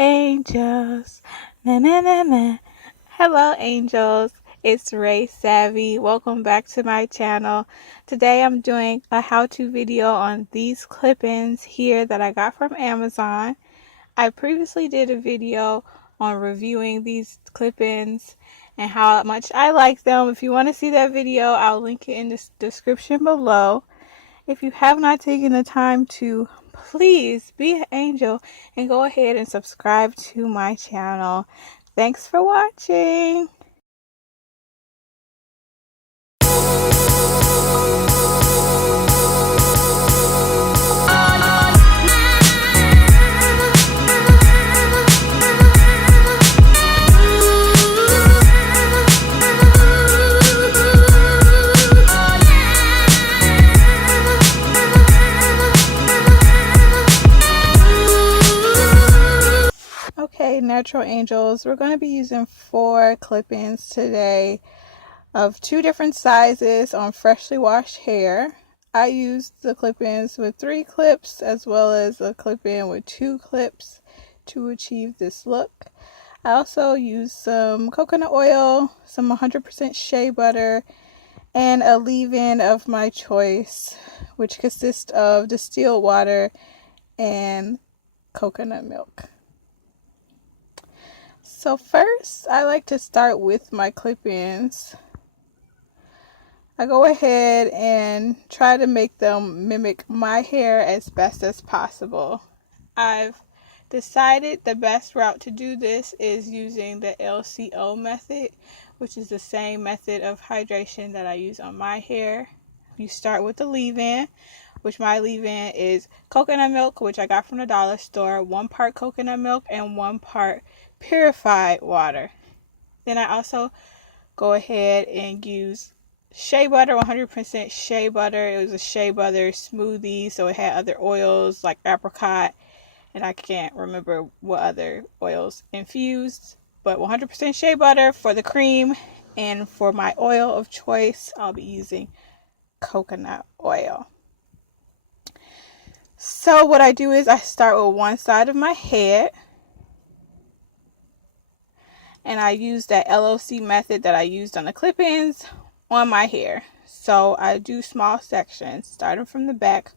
Angels, na na na na. Hello, angels. It's Ray Savvy. Welcome back to my channel. Today I'm doing a how-to video on these clip-ins here that I got from Amazon. I previously did a video on reviewing these clip-ins and how much I like them. If you want to see that video, I'll link it in the description below. If you have not taken the time to, please be an angel and go ahead and subscribe to my channel. Thanks for watching. Okay, natural angels, we're going to be using 4 clip-ins today of 2 different sizes on freshly washed hair. I used the clip-ins with 3 clips as well as a clip-in with 2 clips to achieve this look. I also used some coconut oil, some 100% shea butter, and a leave-in of my choice, which consists of distilled water and coconut milk. So first, I like to start with my clip-ins. I go ahead and try to make them mimic my hair as best as possible. I've decided the best route to do this is using the LCO method, which is the same method of hydration that I use on my hair. You start with the leave-in, which my leave-in is coconut milk, which I got from the dollar store, 1 part coconut milk and 1 part purified water. Then I also go ahead and use shea butter, 100% shea butter. It was a shea butter smoothie, so it had other oils like apricot, and I can't remember what other oils infused, but 100% shea butter for the cream, and for my oil of choice, I'll be using coconut oil. So what I do is I start with one side of my head, and I use that LOC method that I used on the clip-ins on my hair. So I do small sections, starting from the back,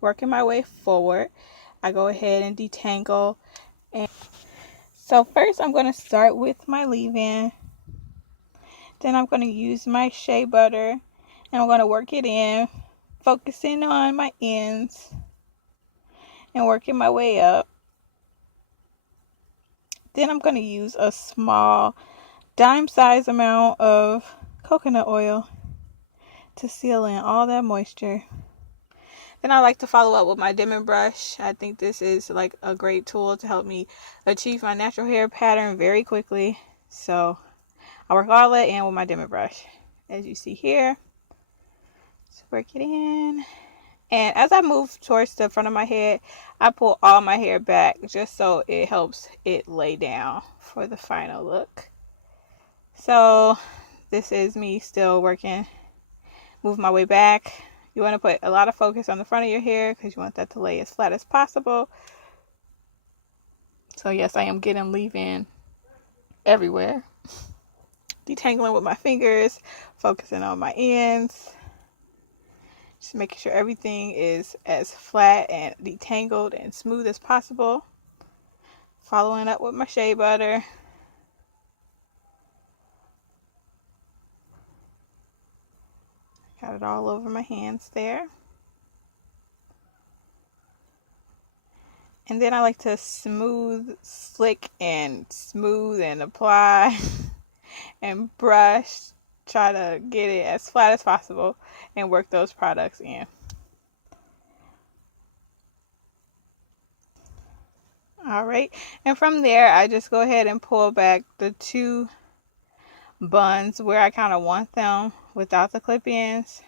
working my way forward. I go ahead and detangle. And so first I'm going to start with my leave-in. Then I'm going to use my shea butter, and I'm going to work it in, focusing on my ends and working my way up. Then I'm going to use a small dime size amount of coconut oil to seal in all that moisture. Then I like to follow up with my dimming brush. I think this is like a great tool to help me achieve my natural hair pattern very quickly. So I work all that in with my dimming brush, as you see here. Just work it in. And as I move towards the front of my head, I pull all my hair back just so it helps it lay down for the final look. So this is me still working, move my way back. You want to put a lot of focus on the front of your hair because you want that to lay as flat as possible. So yes, I am getting leave-in everywhere. Detangling with my fingers, focusing on my ends. Just making sure everything is as flat and detangled and smooth as possible. Following up with my shea butter. Got it all over my hands there. And then I like to slick and smooth and apply and brush. Try to get it as flat as possible and work those products in. Alright, and from there I just go ahead and pull back the 2 buns where I kind of want them without the clip-ins.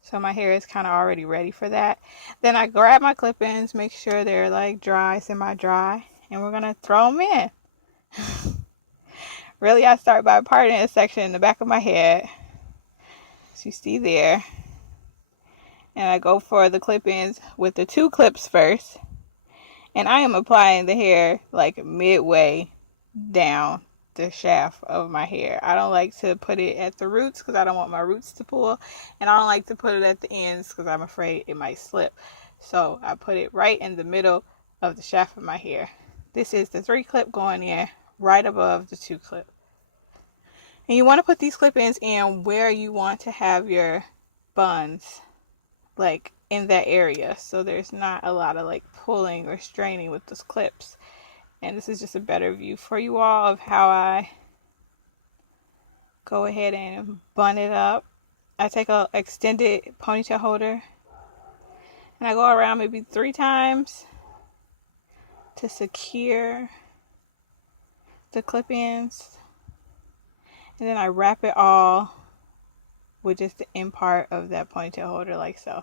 So my hair is kind of already ready for that. Then I grab my clip-ins, make sure they're like dry, semi-dry, and we're going to throw them in. Really, I start by parting a section in the back of my head, as you see there. And I go for the clip-ins with the 2 clips first. And I am applying the hair like midway down the shaft of my hair. I don't like to put it at the roots because I don't want my roots to pull, and I don't like to put it at the ends because I'm afraid it might slip. So I put it right in the middle of the shaft of my hair. This is the 3 clip going in right above the 2 clip. And you want to put these clip-ins in where you want to have your buns, like in that area, so there's not a lot of like pulling or straining with those clips. And this is just a better view for you all of how I go ahead and bun it up. I take a extended ponytail holder and I go around maybe 3 times to secure the clip-ins, and then I wrap it all with just the end part of that ponytail holder like so.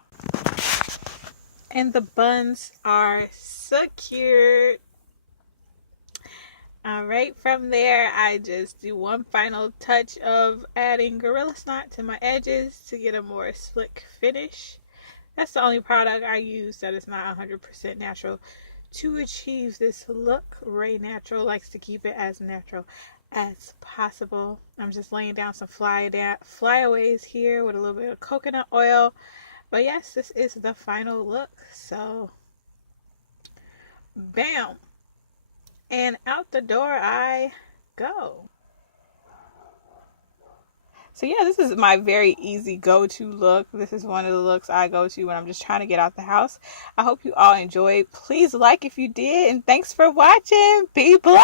And the buns are secured. Alright, from there I just do one final touch of adding Gorilla Snot to my edges to get a more slick finish. That's the only product I use that is not 100% natural to achieve this look. RaeNatural likes to keep it as natural as possible. I'm just laying down some flyaways here with a little bit of coconut oil. But yes, this is the final look. So, bam! And out the door I go. So yeah, this is my very easy go-to look. This is one of the looks I go to when I'm just trying to get out the house. I hope you all enjoyed. Please like if you did, and thanks for watching. Be blessed!